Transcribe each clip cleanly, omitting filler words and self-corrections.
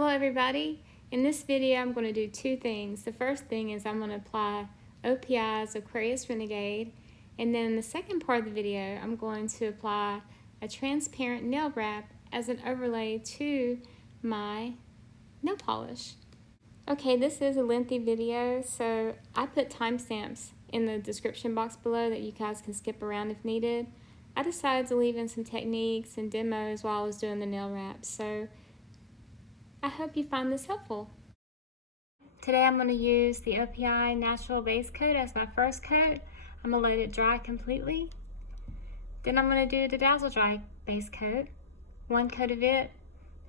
Hello everybody. In this video I'm going to do two things. The first thing is I'm going to apply OPI's Aquarius Renegade, and then in the second part of the video I'm going to apply a transparent nail wrap as an overlay to my nail polish. Okay, this is a lengthy video, so I put timestamps in the description box below that you guys can skip around if needed. I decided to leave in some techniques and demos while I was doing the nail wrap, so I hope you find this helpful. Today I'm going to use the OPI Natural Base Coat as my first coat. I'm going to let it dry completely. Then I'm going to do the Dazzle Dry Base Coat. One coat of it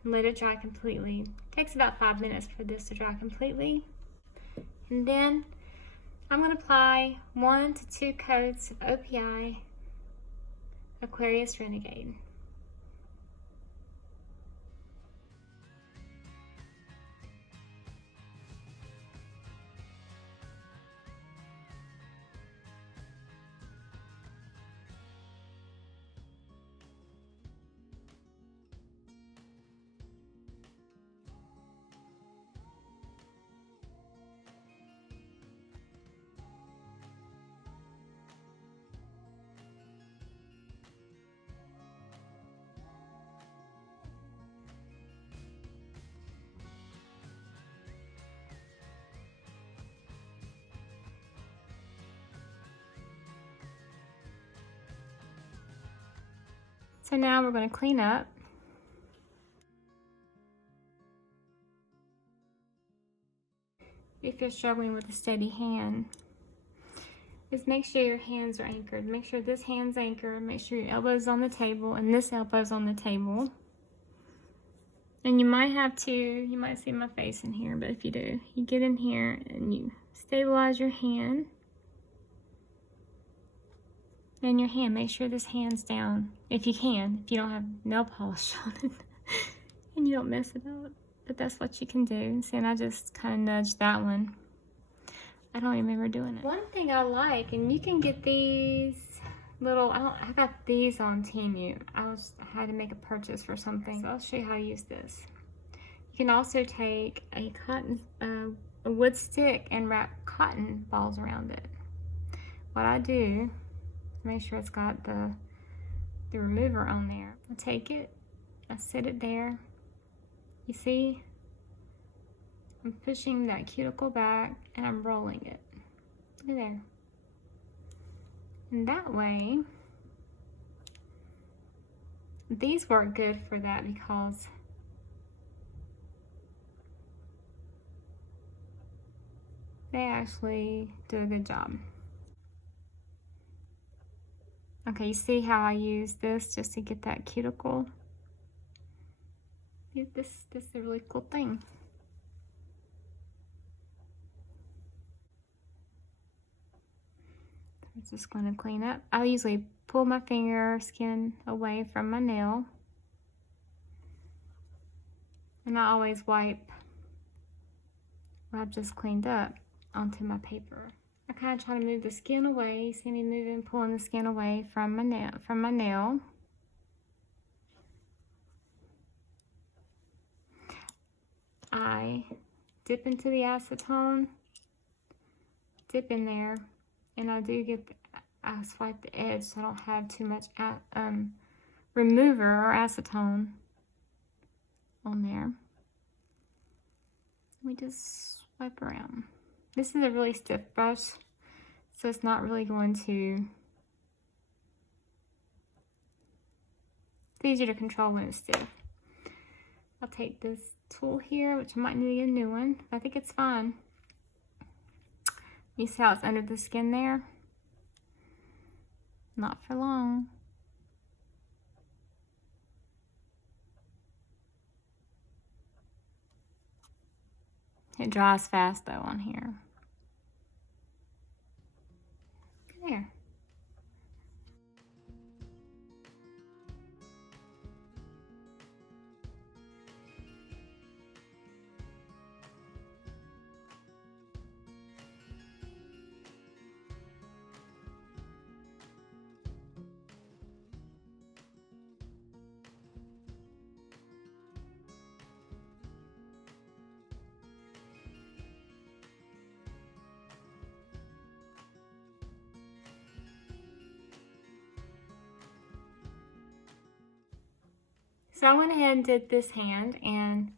and let it dry completely. It takes about 5 minutes for this to dry completely. And then I'm going to apply 1 to 2 coats of OPI Aquarius Renegade. So now we're going to clean up. If you're struggling with a steady hand, just make sure your hands are anchored. Make sure this hand's anchored. Make sure your elbow's on the table and this elbow's on the table. And you might see my face in here, but if you do, you get in here and you stabilize your hand. And your hand, make sure this hand's down, if you can, if you don't have nail polish on it, and you don't mess it up. But that's what you can do. See, and I just kind of nudged that one. I don't remember doing it. One thing I like, and you can get these little, I got these on Temu. I had to make a purchase for something. So I'll show you how to use this. You can also take a wood stick and wrap cotton balls around it. What I do, make sure it's got the remover on there. I take it, I set it there. You see, I'm pushing that cuticle back and I'm rolling it. Look at there. And that way, these work good for that because they actually do a good job. Okay, you see how I use this just to get that cuticle? This is a really cool thing. I'm just going to clean up. I usually pull my finger skin away from my nail. And I always wipe what I've just cleaned up onto my paper. I kind of try to move the skin away. You see me moving, pulling the skin away from my nail. I dip into the acetone, dip in there, and I swipe the edge so I don't have too much remover or acetone on there. We just swipe around. This is a really stiff brush, so it's not really going to, it's easier to control when it's stiff. I'll take this tool here, which I might need to get a new one. I think it's fine. You see how it's under the skin there? Not for long. It dries fast though on here. There. So I went ahead and did this hand, and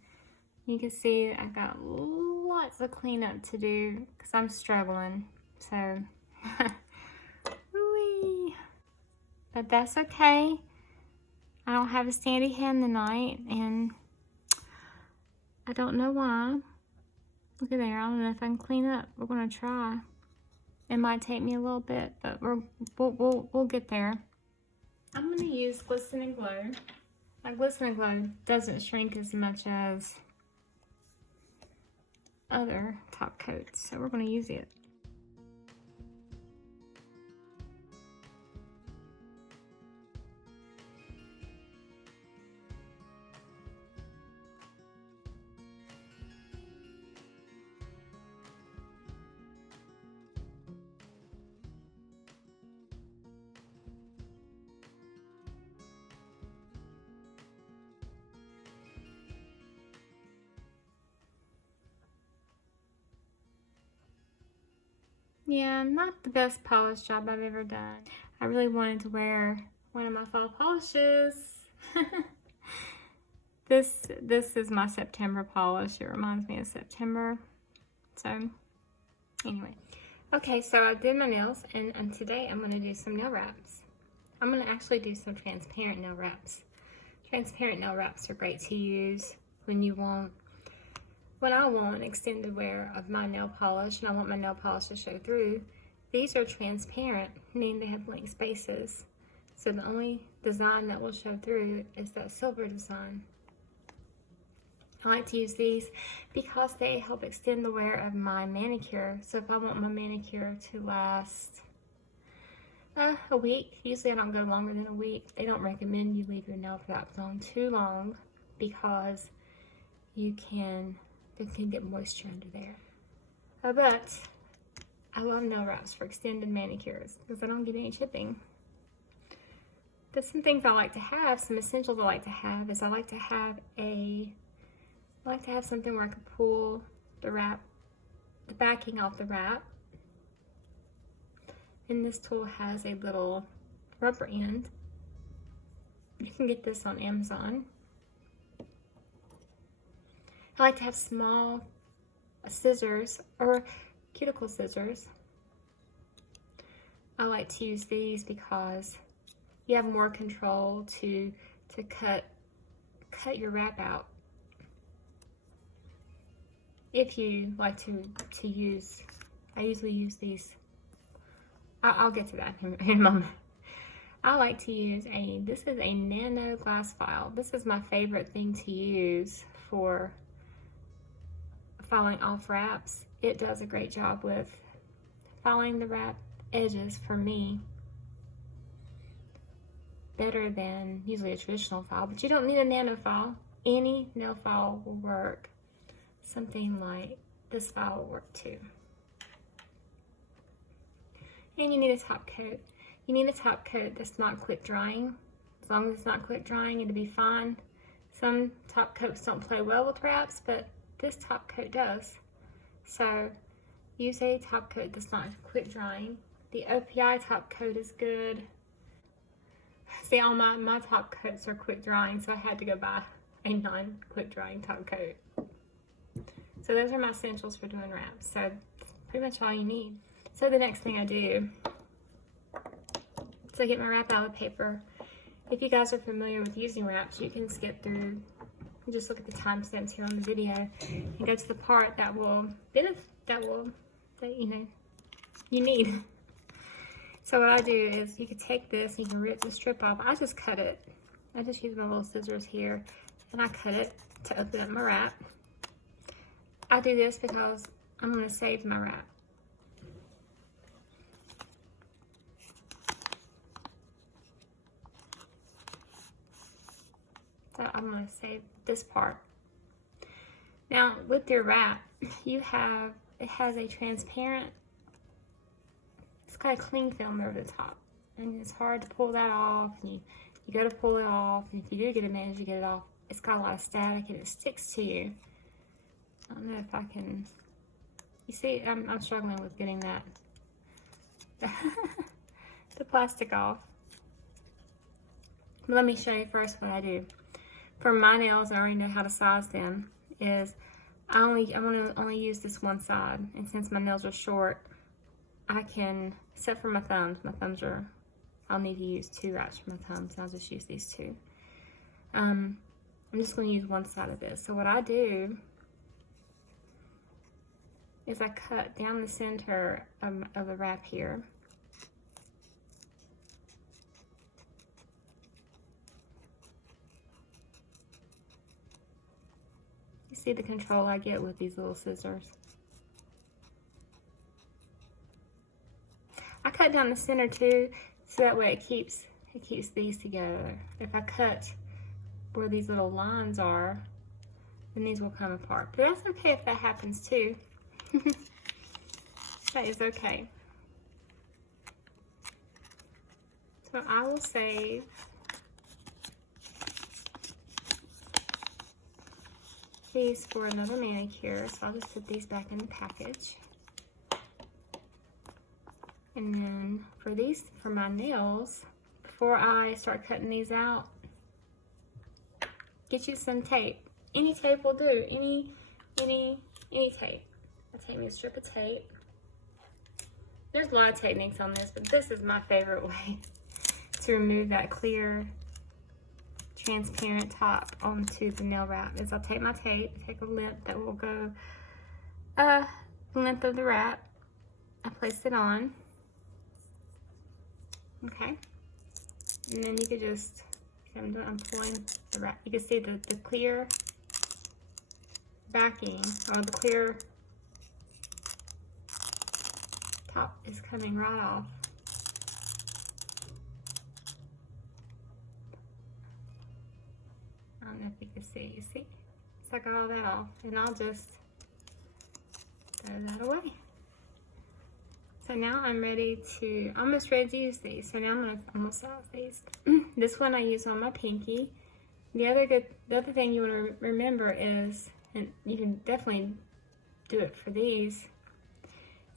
you can see I got lots of cleanup to do because I'm struggling. So, whee. But that's okay. I don't have a sandy hand tonight, and I don't know why. Look at there. I don't know if I can clean up. We're gonna try. It might take me a little bit, but we'll get there. I'm gonna use Glisten and Glow. My Glisten and Glow doesn't shrink as much as other top coats, so we're gonna use it. Yeah, not the best polish job I've ever done. I really wanted to wear one of my fall polishes. This is my September polish. It reminds me of September. So, anyway. Okay, so I did my nails, and today I'm going to do some nail wraps. I'm going to actually do some transparent nail wraps. Transparent nail wraps are great to use when I want extended wear of my nail polish and I want my nail polish to show through. These are transparent, meaning they have blank spaces. So the only design that will show through is that silver design. I like to use these because they help extend the wear of my manicure. So if I want my manicure to last a week, usually I don't go longer than a week. They don't recommend you leave your nail wraps on too long because it can get moisture under there. But I love nail wraps for extended manicures because I don't get any chipping. But some things I like to have, some essentials I like to have, is I like to have something where I can pull the backing off the wrap. And this tool has a little rubber end. You can get this on Amazon. I like to have small scissors or cuticle scissors. I like to use these because you have more control to cut your wrap out. If you like to use, I usually use these. I'll get to that in a moment. I like to use this is a nano glass file. This is my favorite thing to use for filing off wraps. It does a great job with filing the wrap edges for me. Better than usually a traditional file, but you don't need a nano file. Any nail file will work. Something like this file will work too. And you need a top coat. You need a top coat that's not quick drying. As long as it's not quick drying, it'll be fine. Some top coats don't play well with wraps, but this top coat does. So use a top coat that's not quick drying. The OPI top coat is good. See, all my top coats are quick drying, so I had to go buy a non-quick drying top coat. So those are my essentials for doing wraps. So that's pretty much all you need. So the next thing I do is I get my wrap out of paper. If you guys are familiar with using wraps, you can skip through and just look at the timestamps here on the video and go to the part that you need. So what I do is you can take this, you can rip the strip off. I just cut it. I just use my little scissors here and I cut it to open up my wrap. I do this because I'm going to save my wrap. So I'm going to save this part. Now with your wrap, it has a transparent, it's got a cling film over the top. And it's hard to pull that off. And you go to pull it off. And if you do get it managed to get it off, it's got a lot of static and it sticks to you. I don't know if I can, you see, I'm struggling with getting that, the plastic off. But let me show you first what I do. for my nails, I already know how to size them, is I want to only use this one side. And since my nails are short, I can, except for my thumbs are, I'll need to use 2 wraps for my thumbs, and I'll just use these 2. I'm just going to use one side of this. So what I do is I cut down the center of the wrap here. You see the control I get with these little scissors. I cut down the center too, so that way it keeps these together. If I cut where these little lines are, then these will come apart. But that's okay if that happens too. That is okay. So I will save these for another manicure. So I'll just put these back in the package. And then for these, for my nails, before I start cutting these out, get you some tape. Any tape will do. Any tape. I'll take me a strip of tape. There's a lot of techniques on this, but this is my favorite way to remove that clear, transparent top onto the nail wrap. Is I'll take my tape, take a length that will go the length of the wrap. I place it on. Okay. And then you could just, I'm pulling the wrap. You can see the clear backing, or the clear top is coming right off. I don't know if you can see. You see? So I got all that off, and I'll just throw that away. So now I'm almost ready to use these. So now I'm gonna size these. This one I use on my pinky. The other thing you want to remember is, and you can definitely do it for these,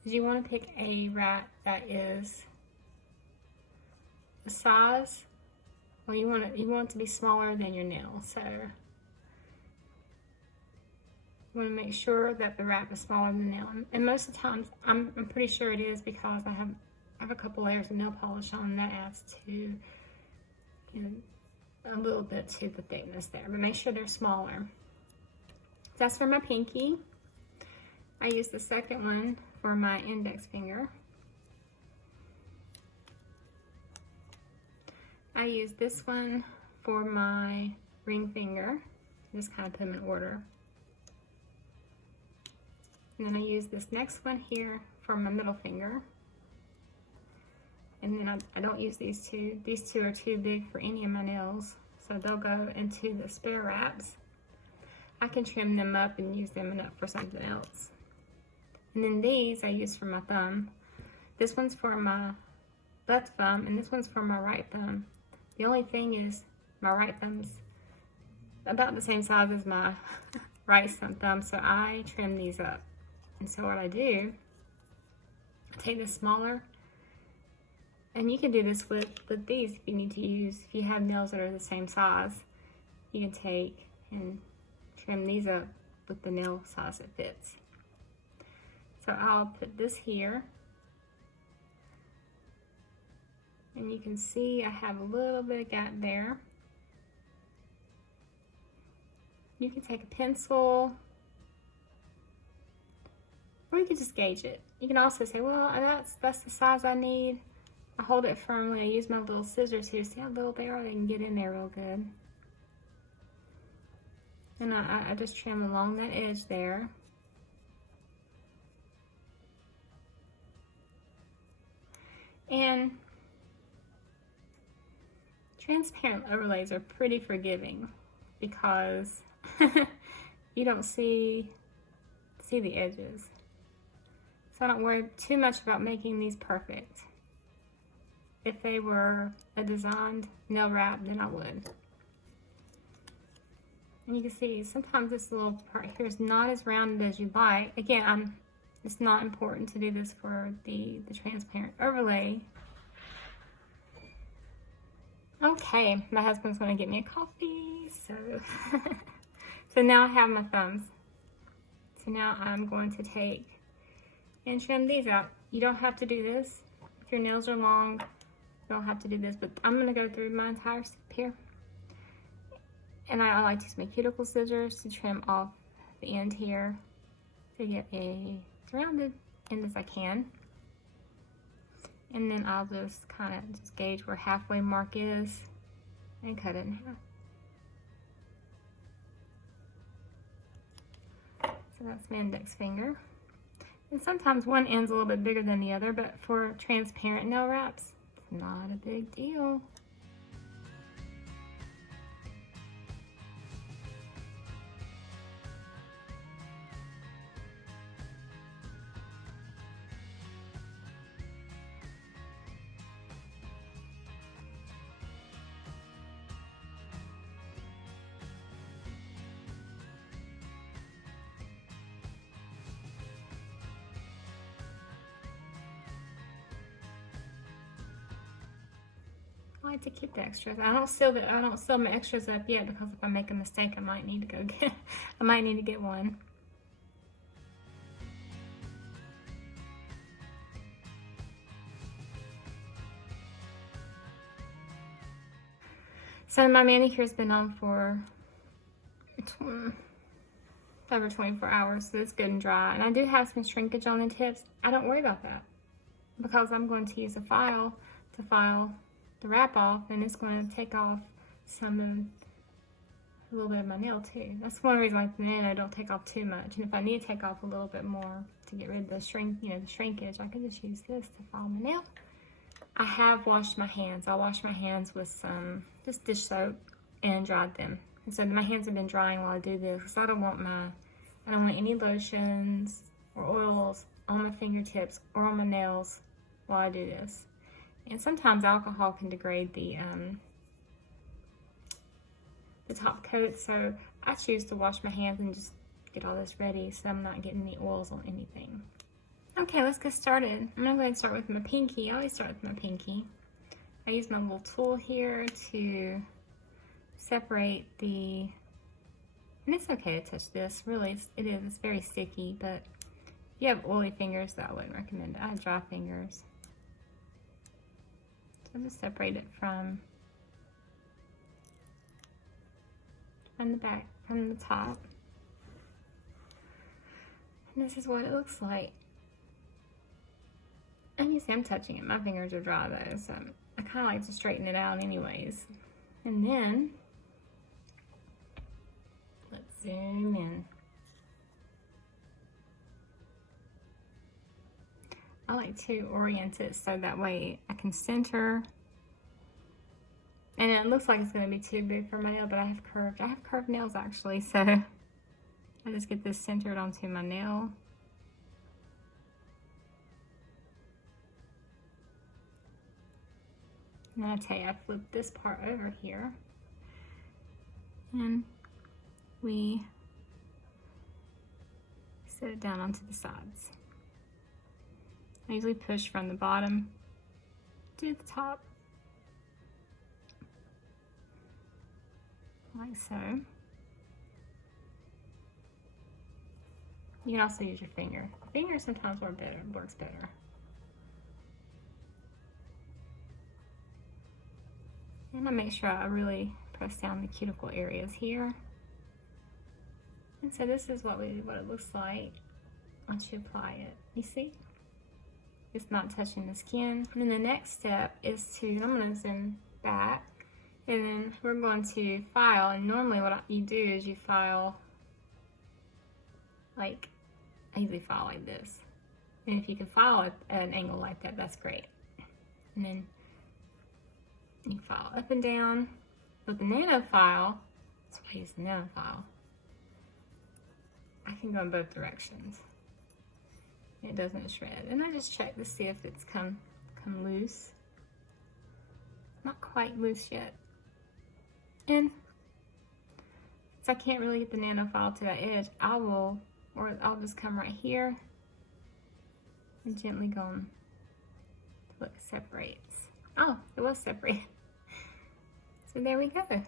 is you want to pick a wrap that is the size. Well, you want it to be smaller than your nail. So you want to make sure that the wrap is smaller than the nail. And most of the times, I'm pretty sure it is, because I have a couple layers of nail polish on, and that adds to, you know, a little bit to the thickness there. But make sure they're smaller. That's for my pinky. I use the second one for my index finger. I use this one for my ring finger. Just kind of put them in order. And then I use this next one here for my middle finger. And then I don't use these two. These two are too big for any of my nails, so they'll go into the spare wraps. I can trim them up and use them up for something else. And then these I use for my thumb. This one's for my left thumb, and this one's for my right thumb. The only thing is, my right thumb's about the same size as my right thumb, so I trim these up. And so what I do, I take the smaller, and you can do this with these if you need to use, if you have nails that are the same size, you can take and trim these up with the nail size that fits. So I'll put this here, and you can see I have a little bit of gap there. You can take a pencil, or you can just gauge it. You can also say, well, that's the size I need. I hold it firmly. I use my little scissors here. See how little they are? They can get in there real good. And I just trim along that edge there. And transparent overlays are pretty forgiving, because you don't see the edges. So I don't worry too much about making these perfect. If they were a designed nail wrap, then I would. And you can see sometimes this little part here is not as rounded as you'd like. Again, it's not important to do this for the transparent overlay. Okay, my husband's gonna get me a coffee, so so now I have my thumbs. So now I'm going to take and trim these out. You don't have to do this. If your nails are long, you don't have to do this, but I'm gonna go through my entire scoop here. And I like to use my cuticle scissors to trim off the end here to get a rounded end as I can. And then I'll just kind of just gauge where halfway mark is and cut it in half. So that's my index finger. And sometimes one end's a little bit bigger than the other, but for transparent nail wraps, it's not a big deal. I like to keep the extras. I don't seal my extras up yet because if I make a mistake, I might need to go get I might need to get one. So my manicure's been on for over 24 hours, so it's good and dry. And I do have some shrinkage on the tips. I don't worry about that because I'm going to use a file to file the wrap off, and it's going to take off a little bit of my nail too. That's one reason like the nano don't take off too much. And if I need to take off a little bit more to get rid of the shrinkage, I can just use this to file my nail. I have washed my hands. I washed my hands with some just dish soap and dried them. And so my hands have been drying while I do this because I don't want any lotions or oils on my fingertips or on my nails while I do this. And sometimes alcohol can degrade the top coat, so I choose to wash my hands and just get all this ready so I'm not getting any oils on anything. Okay, let's get started. I'm gonna go ahead and start with my pinky. I always start with my pinky. I use my little tool here to separate and it's okay to touch this, really, it's very sticky, but if you have oily fingers, that I wouldn't recommend it. I have dry fingers. So I'm just separate it from the back, from the top. And this is what it looks like. And you see I'm touching it. My fingers are dry though, so I kind of like to straighten it out anyways. And then, let's zoom in. I like to orient it so that way I can center. And it looks like it's going to be too big for my nail, but I have curved nails actually, so I just get this centered onto my nail. And I tell you, I flip this part over here, and we set it down onto the sides. I usually push from the bottom to the top, like so. You can also use your finger. Finger sometimes works better. And I make sure I really press down the cuticle areas here. And so this is what it looks like once you apply it. You see? It's not touching the skin. And then the next step is I'm going to zoom back, and then we're going to file. And normally what you do is you file I usually file like this. And if you can file at an angle like that, that's great. And then you file up and down. With the nano file, that's why I use the nano file, I can go in both directions. It doesn't shred. And I just check to see if it's come loose. Not quite loose yet. And since I can't really get the nano file to that edge, I'll just come right here and gently go on. Look, it separates. Oh, it was separated. So there we go. That's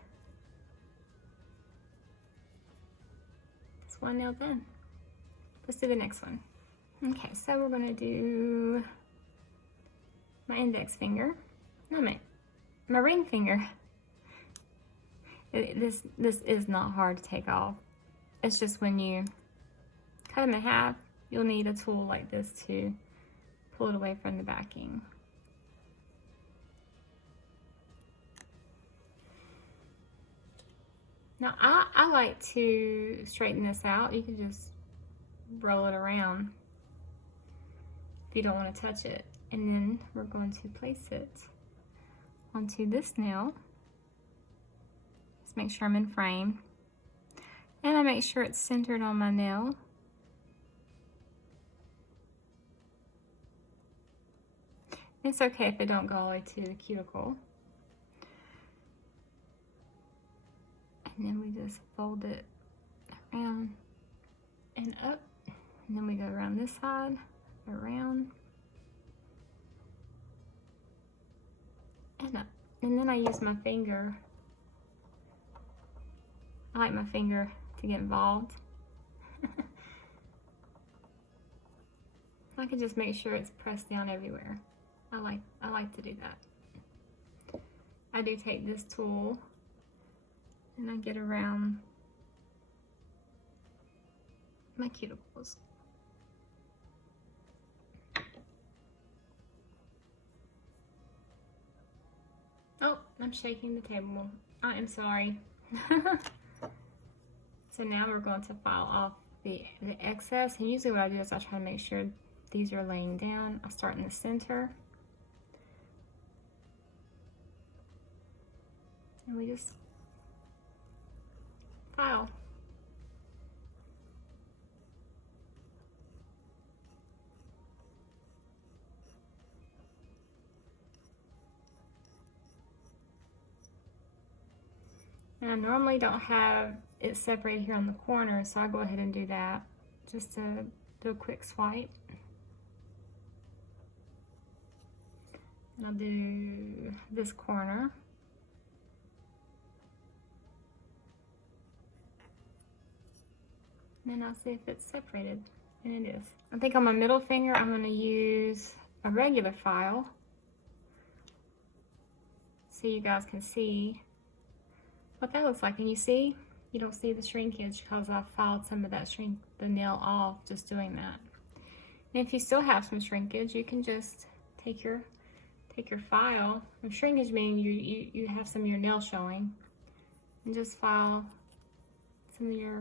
one nail done. Let's do the next one. Okay, so we're gonna do my index finger. No, my ring finger. This is not hard to take off. It's just when you cut them in half, you'll need a tool like this to pull it away from the backing. Now, I like to straighten this out. You can just roll it around if you don't want to touch it. And then we're going to place it onto this nail. Just make sure I'm in frame. And I make sure it's centered on my nail. It's okay if it don't go all the way to the cuticle. And then we just fold it around and up. And then we go around this side, around, and up. And then I use my finger. I like my finger to get involved. I can just make sure it's pressed down everywhere. I like to do that. I do take this tool and I get around my cuticles. Oh, I'm shaking the table. I am sorry. So now we're going to file off the excess. And usually what I do is I try to make sure these are laying down. I start in the center. And we just file. And I normally don't have it separated here on the corner, so I go ahead and do that just to do a quick swipe. And I'll do this corner. And then I'll see if it's separated, and it is. I think on my middle finger, I'm gonna use a regular file so you guys can see what that looks like. And you see, you don't see the shrinkage because I filed some of that the nail off just doing that. And if you still have some shrinkage, you can just take your file. And shrinkage means you have some of your nail showing, and just file some of your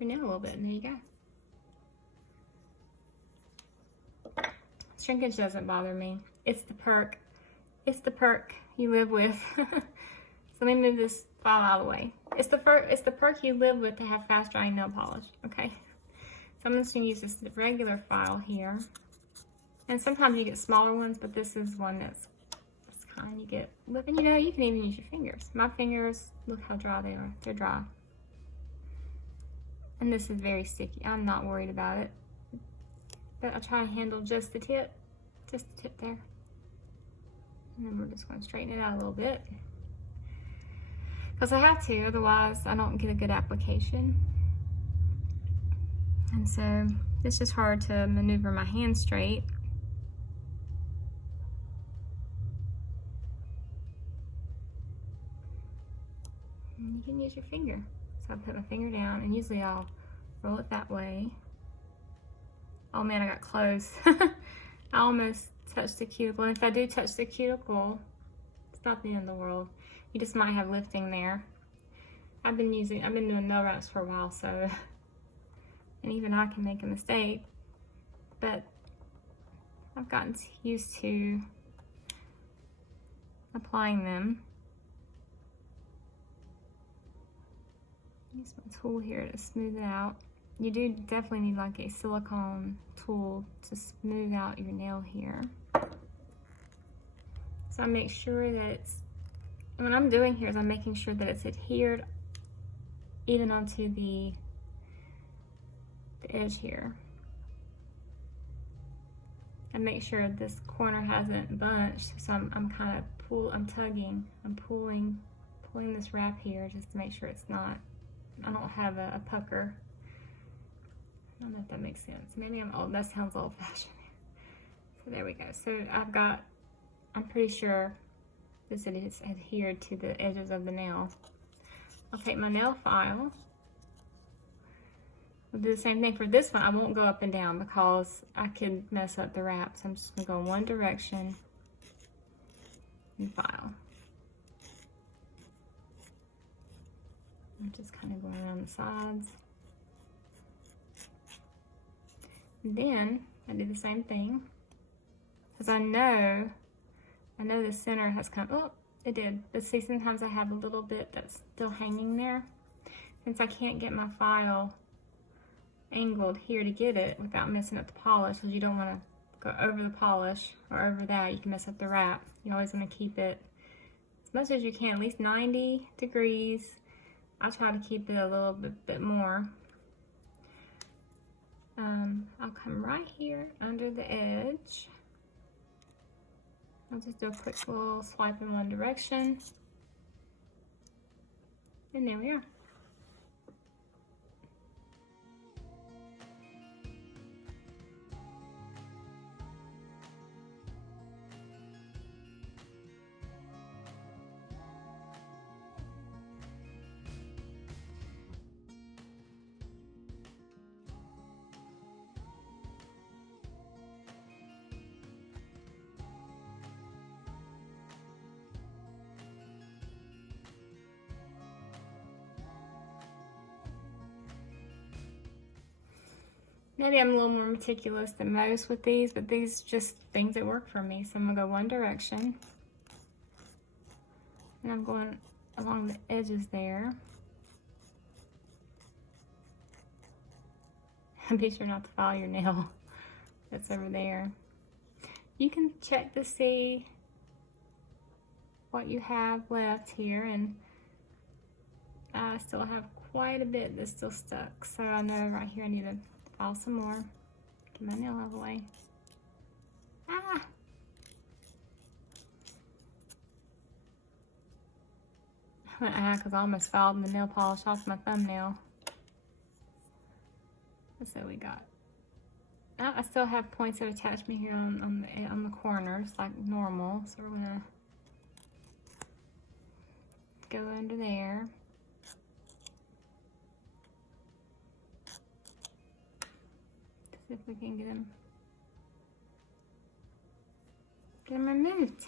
nail a little bit, and there you go. Shrinkage doesn't bother me. It's the perk. It's the perk you live with. So let me move this file out of the way. It's the perk you live with to have fast drying nail polish, okay? So I'm just gonna use this regular file here. And sometimes you get smaller ones, but this is one that's kind you get with. And you know, you can even use your fingers. My fingers, look how dry they are. They're dry. And this is very sticky. I'm not worried about it. But I try to handle just the tip there. And then we're just gonna straighten it out a little bit. Because I have to, otherwise I don't get a good application. And so it's just hard to maneuver my hand straight. And you can use your finger. So I put my finger down, and usually I'll roll it that way. Oh man, I got close. I almost touched the cuticle. And if I do touch the cuticle, it's not the end of the world. You just might have lifting there. I've been doing nail wraps for a while, so, and even I can make a mistake, but I've gotten used to applying them. Use my tool here to smooth it out. You do definitely need like a silicone tool to smooth out your nail here. So I make sure that it's, what I'm doing here is I'm making sure that it's adhered even onto the edge here. And make sure this corner hasn't bunched, so I'm kind of I'm tugging, I'm pulling pulling this wrap here just to make sure it's not, I don't have a pucker. I don't know if that makes sense. Maybe I'm old, that sounds old fashioned. So there we go. So I'm pretty sure this is adhered to the edges of the nail. I'll take my nail file. We'll do the same thing for this one. I won't go up and down because I could mess up the wrap. So I'm just gonna go in one direction and file. I'm just kind of going around the sides. And then I do the same thing because I know the center has come, oh, it did. But see, sometimes I have a little bit that's still hanging there. Since I can't get my file angled here to get it without messing up the polish, because you don't want to go over the polish or over that, you can mess up the wrap. You always want to keep it as much as you can, at least 90 degrees. I try to keep it a little bit more. I'll come right here under the edge. I'll just do a quick little swipe in one direction. And there we are. Maybe I'm a little more meticulous than most with these, but these are just things that work for me. So I'm gonna go one direction. And I'm going along the edges there. And be sure not to file your nail that's over there. You can check to see what you have left here, and I still have quite a bit that's still stuck. So I know right here I need to file some more. Get my nail out of the way. Ah! Because I almost filed the nail polish off my thumbnail. Let's see what we got. Oh, I still have points of attachment here on the corners, like normal. So we're gonna go under there. See if we can get them removed.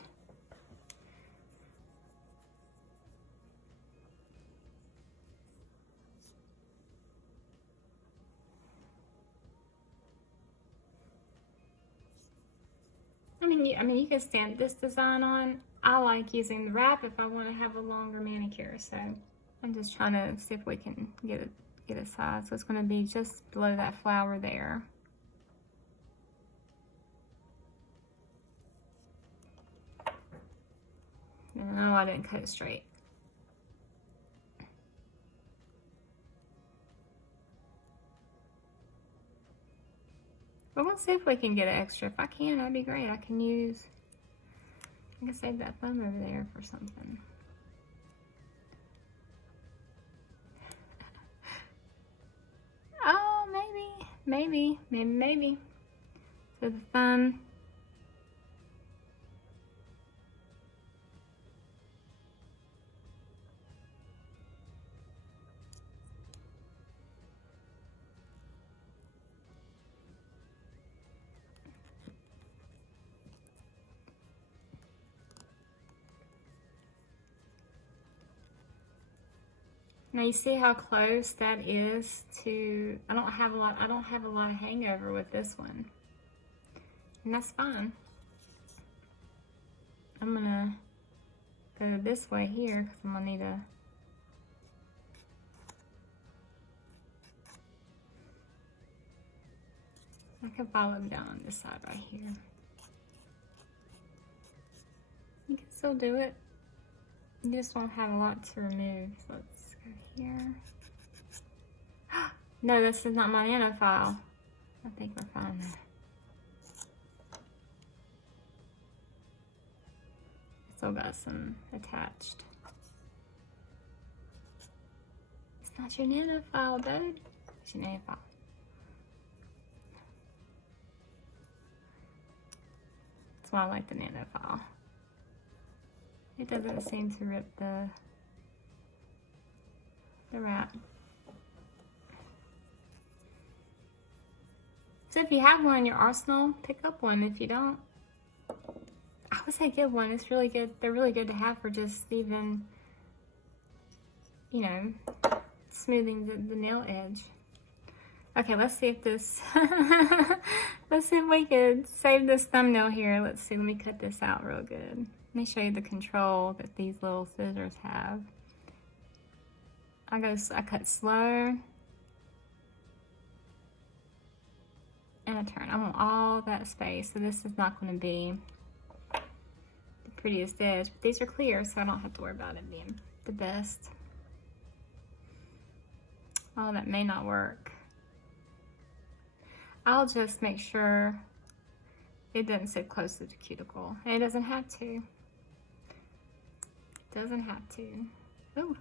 I mean, you can stamp this design on. I like using the wrap if I want to have a longer manicure. So I'm just trying to see if we can get it size. So it's going to be just below that flower there. No, I didn't cut it straight. But we'll see if we can get it extra. If I can, that'd be great. I can save that thumb over there for something. Oh, maybe. So the thumb. Now you see how close that is to, I don't have a lot of hangover with this one. And that's fine. I'm gonna go this way here because I'm gonna need I can follow them down on this side right here. You can still do it. You just won't have a lot to remove. So let's go here. No, this is not my nano file. I think we're fine there. Still got some attached. Not your nano file, dude. It's your nano file. That's why I like the nano file. It doesn't seem to rip the wrap. So if you have one in your arsenal, pick up one. If you don't, I would say get one. It's really good. They're really good to have for just even, you know, smoothing the nail edge. Okay, let's see if this, let's see if we can save this thumbnail here. Let's see, let me cut this out real good. Let me show you the control that these little scissors have. I cut slow. And I turn. I want all that space, so this is not going to be the prettiest edge. But these are clear, so I don't have to worry about it being the best. Oh, that may not work. I'll just make sure it doesn't sit close to the cuticle. And it doesn't have to. It doesn't have to. Ooh.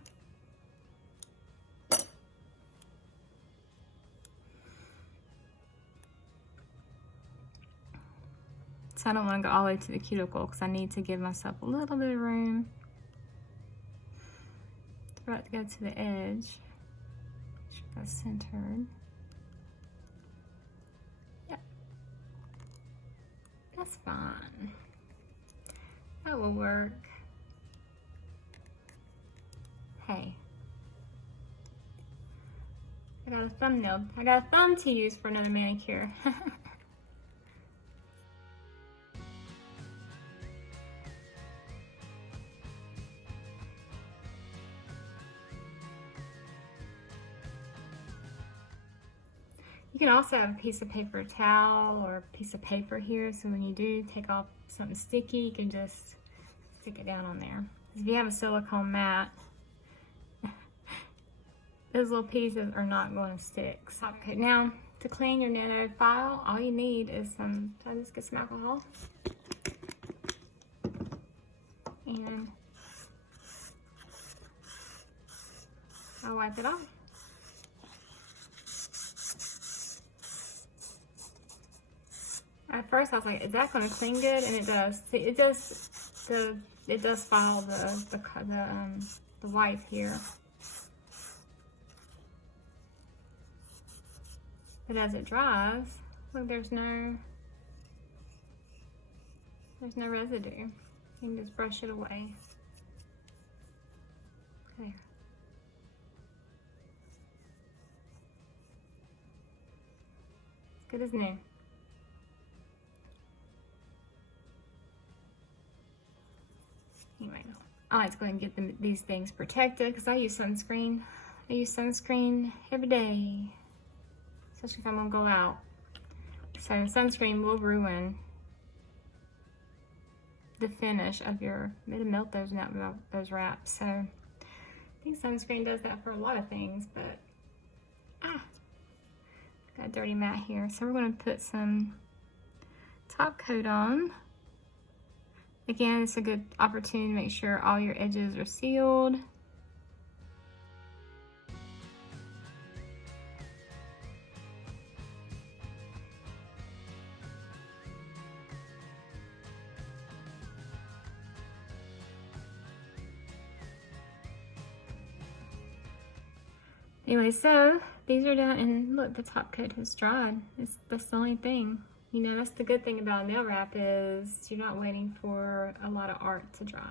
So I don't want to go all the way to the cuticle because I need to give myself a little bit of room for it to go to the edge. Make sure that's centered. Yep. That's fine. That will work. Hey. I got a thumbnail. I got a thumb to use for another manicure. You can also have a piece of paper towel or a piece of paper here, so when you do take off something sticky, you can just stick it down on there. If you have a silicone mat, those little pieces are not going to stick. Okay, now to clean your nano file, all you need is some, so just get some alcohol. And I'll wipe it off. At first I was like, is that going to clean good? And it does. See, it does file the white here. But as it dries, look, there's no residue. You can just brush it away. There. Good as new. Anyway, I like to go ahead and get these things protected because I use sunscreen. I use sunscreen every day, especially if I'm gonna go out. So sunscreen will ruin the finish of your, it'll melt those wraps. So I think sunscreen does that for a lot of things, but got a dirty mat here. So we're gonna put some top coat on. Again, it's a good opportunity to make sure all your edges are sealed. Anyway, so these are done, and look, the top coat has dried. That's the only thing. You know, that's the good thing about nail wrap is you're not waiting for a lot of art to dry.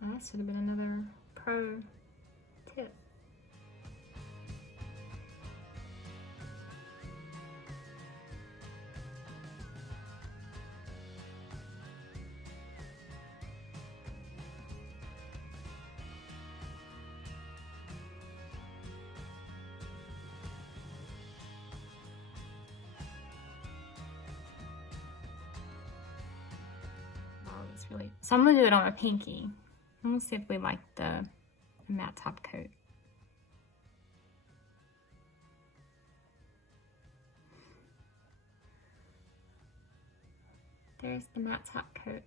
Well, that should have been another pro tip. Really, so I'm gonna do it on a pinky. I'm gonna see if we like the matte top coat. There's the matte top coat.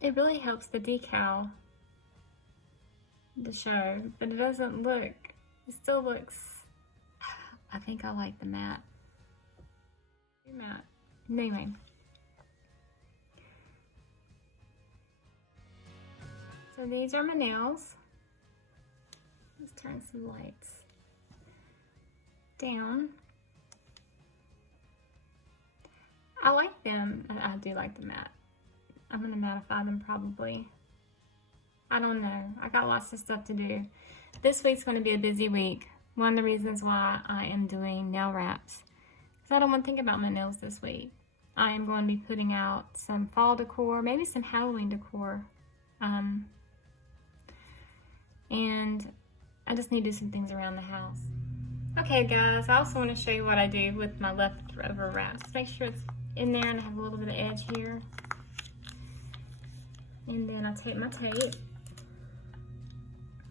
It really helps the decal to show, but it doesn't look, it still looks, I think I like the matte. Matte. Anyway. So these are my nails. Let's turn some lights down. I like them. I do like the matte. I'm gonna mattify them probably. I don't know. I got lots of stuff to do. This week's gonna be a busy week. One of the reasons why I am doing nail wraps is I don't want to think about my nails this week. I am going to be putting out some fall decor, maybe some Halloween decor. And I just need to do some things around the house. Okay guys, I also want to show you what I do with my leftover wraps. Make sure it's in there and I have a little bit of edge here. And then I tape my tape.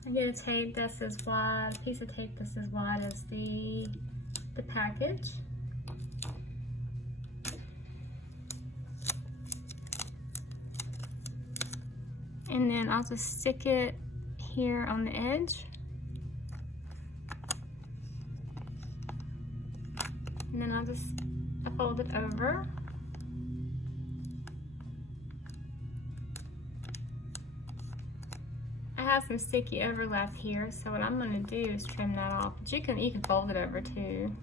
I get a tape that's as wide, a piece of tape that's as wide as the package. And then I'll just stick it here on the edge. And then I'll just fold it over. I have some sticky overlap here, so what I'm going to do is trim that off. But you can fold it over too.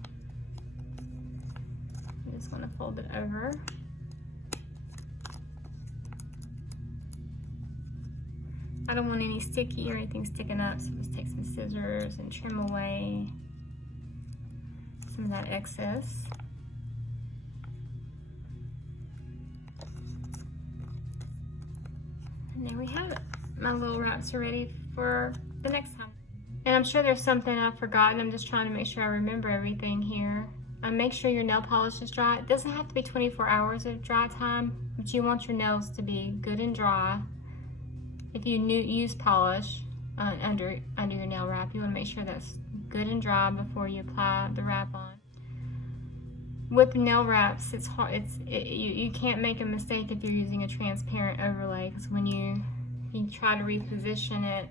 I'm just going to fold it over. I don't want any sticky or anything sticking up, so just take some scissors and trim away some of that excess. And there we have it. My little wraps are ready for the next time. And I'm sure there's something I've forgotten. I'm just trying to make sure I remember everything here. Make sure your nail polish is dry. It doesn't have to be 24 hours of dry time, but you want your nails to be good and dry. If you use polish under your nail wrap, you want to make sure that's good and dry before you apply the wrap on. With nail wraps, it's hard. You can't make a mistake if you're using a transparent overlay, because when you try to reposition it,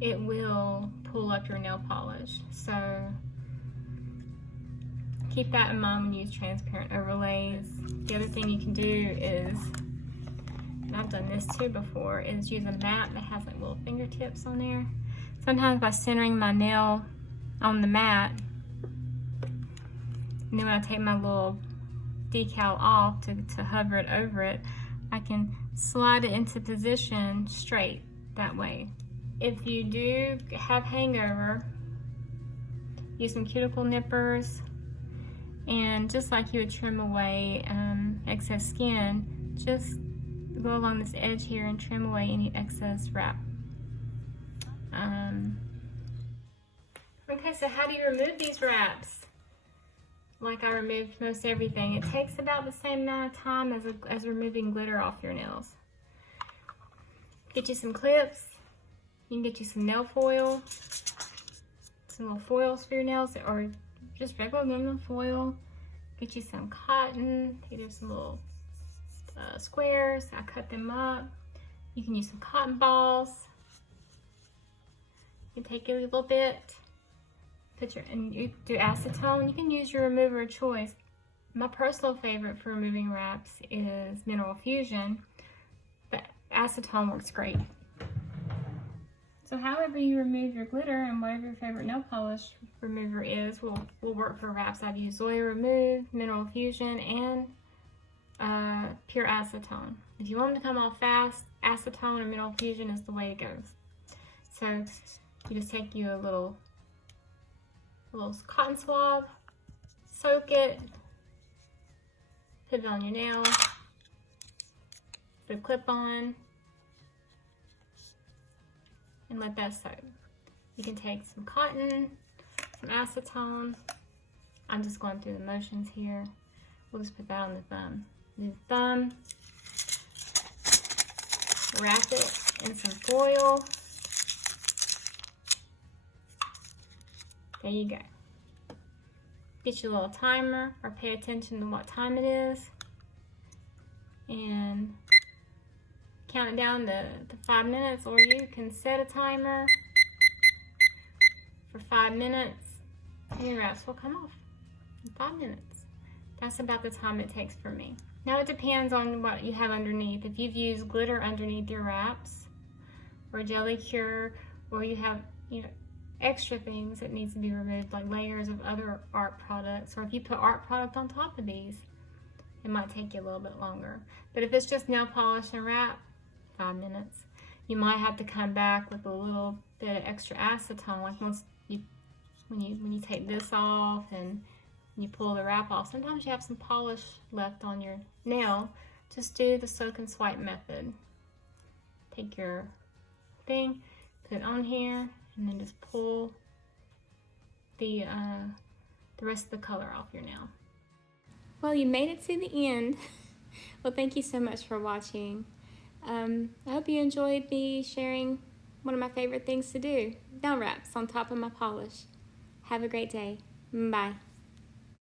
it will pull up your nail polish. So keep that in mind when you use transparent overlays. The other thing you can do is, and I've done this too before, is use a mat that has like little fingertips on there. Sometimes by centering my nail on the mat, and then when I take my little decal off to hover it over it, I can slide it into position straight that way. If you do have hangover, use some cuticle nippers, and just like you would trim away excess skin, just go along this edge here and trim away any excess wrap. Okay, so how do you remove these wraps? Like I removed most everything. It takes about the same amount of time as removing glitter off your nails. Get you some clips. You can get you some nail foil. Some little foils for your nails, or just regular aluminum foil. Get you some cotton. Take some little squares. I cut them up. You can use some cotton balls. You can take a little bit. And you do acetone. You can use your remover of choice. My personal favorite for removing wraps is Mineral Fusion, but acetone works great. So however you remove your glitter and whatever your favorite nail polish remover is will work for wraps. I've used Zoya Remove, Mineral Fusion, and pure acetone. If you want them to come off fast, acetone or Mineral Fusion is the way to go. So you just take you a little cotton swab, soak it, put it on your nail, put a clip on, and let that soak. You can take some cotton, some acetone. I'm just going through the motions here. We'll just put that on the thumb. Do the thumb, wrap it in some foil. There you go. Get your little timer, or pay attention to what time it is, and count it down to 5 minutes, or you can set a timer 5 minutes and your wraps will come off in 5 minutes. That's about the time it takes for me. Now it depends on what you have underneath. If you've used glitter underneath your wraps or jelly cure, or you have, you know, extra things that needs to be removed, like layers of other art products, or if you put art product on top of these, it might take you a little bit longer. But if it's just nail polish and wrap, 5 minutes. You might have to come back with a little bit of extra acetone, like when you take this off and you pull the wrap off. Sometimes you have some polish left on your nail. Just do the soak and swipe method. Take your thing, put it on here, and then just pull the rest of the color off your nail. Well, you made it to the end. Well, thank you so much for watching. I hope you enjoyed me sharing one of my favorite things to do, nail wraps on top of my polish. Have a great day. Bye.